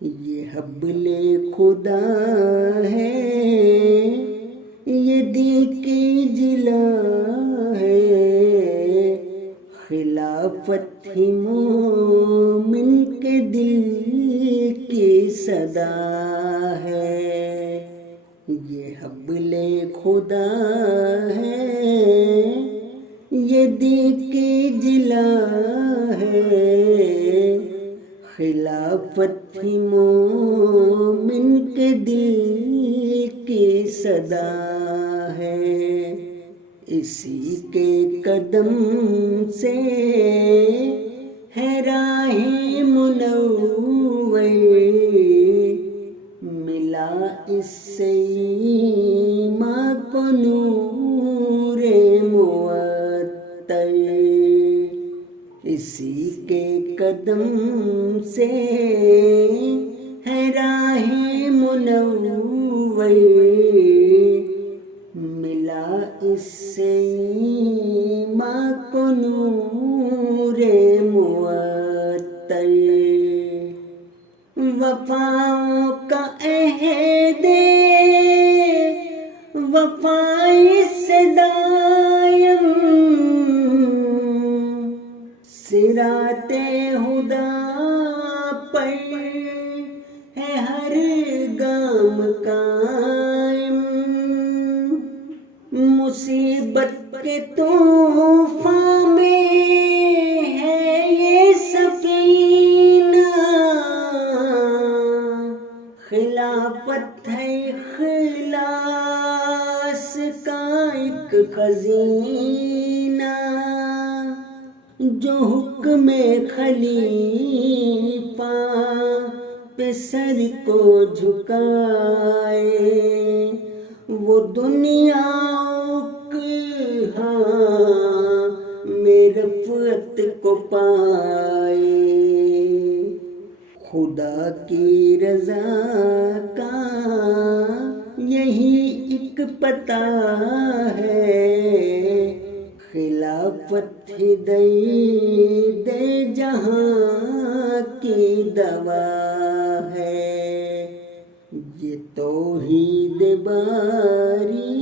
یہ حبل خدا ہے، یہ دی کی جلا ہے، خلافت ہی مومن کے دل کی صدا ہے۔ یہ حبل خدا ہے، یہ دی کی جلا ہے، خلافت ہی مومن کے دل کی صدا ہے۔ اسی کے قدم سے ہے راہ منور، ملا اس سے ایمان کو نور معطر۔ اسی کے قدم سے ہے راہ منور، ملا اس سے ایمان کو نور معطر۔ وفاؤں کا عہد وفائی سے دائم، صراط ہدیٰ پر ہے ہر گام قائم۔ مصیبت کے طوفان میں ہے یہ سفینہ، خلافت ہے اخلاص کا ایک خزینہ، جو حکم خلیفہ پہ سر کو جھکائے، وہ دنیا میں رفعت کو پائے۔ خدا کی رضا کا یہی ایک پتہ ہے، خلافت ہدایت جہاں کی دوا ہے۔ یہ توحید باری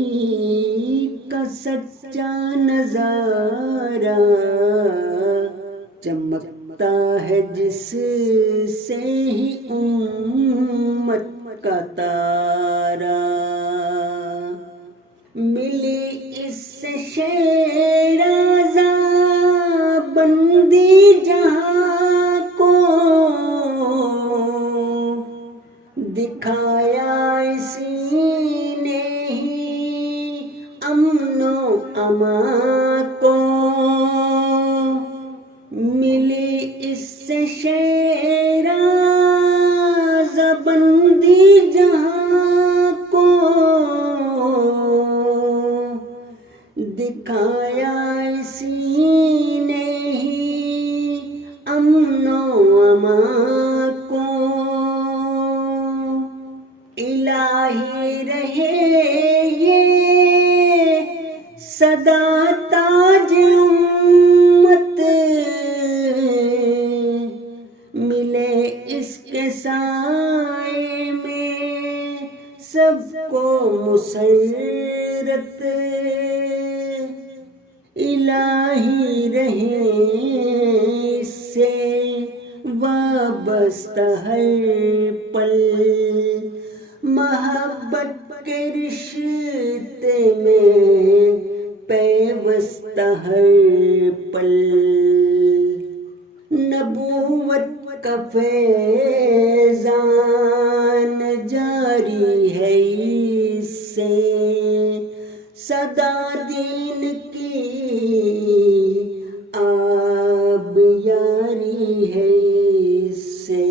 کا سچا نظارہ، چمکتا ہے جس سے ہی امت کا تارا۔ ملی اس سے شیرازہ بندی جہاں کو، دکھایا اسی نے ہی امن و امان کو۔ ملی اس سے شیرازہ بندی جہاں کو، دکھایا اسی نے ہی امن و امان کو۔ الہی رہے یہ صدا تاج امت، ملے اس کے سائے میں سب کو مسرت۔ الہی رہے اس سے وابستہ ہر پل، محبت کے رشتے میں پیوستہ ہر پل۔ نبوت کا فیضان جاری ہے اس سے، سدا دین کی آب یاری ہے اس سے۔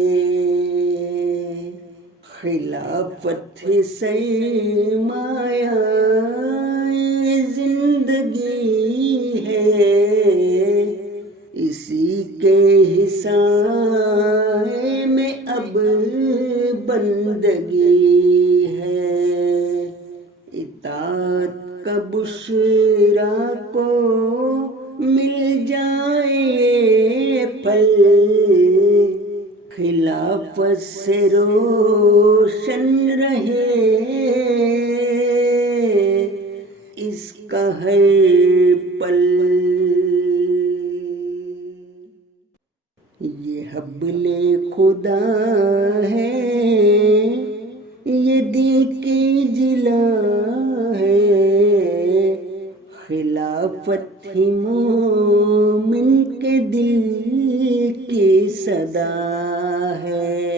خلافت سرمایہ زندگی ہے، اسی کے حصے میں اب بندگی ہے۔ اطاعت کا بشرا کو مل جائے پھل، خلافت سے روشن رہے اس کا ہر پل. یہ حبل خدا ہے، یہ دی کی جلا ہے، خلافت ہی مومن کے دل کی صدا ہے.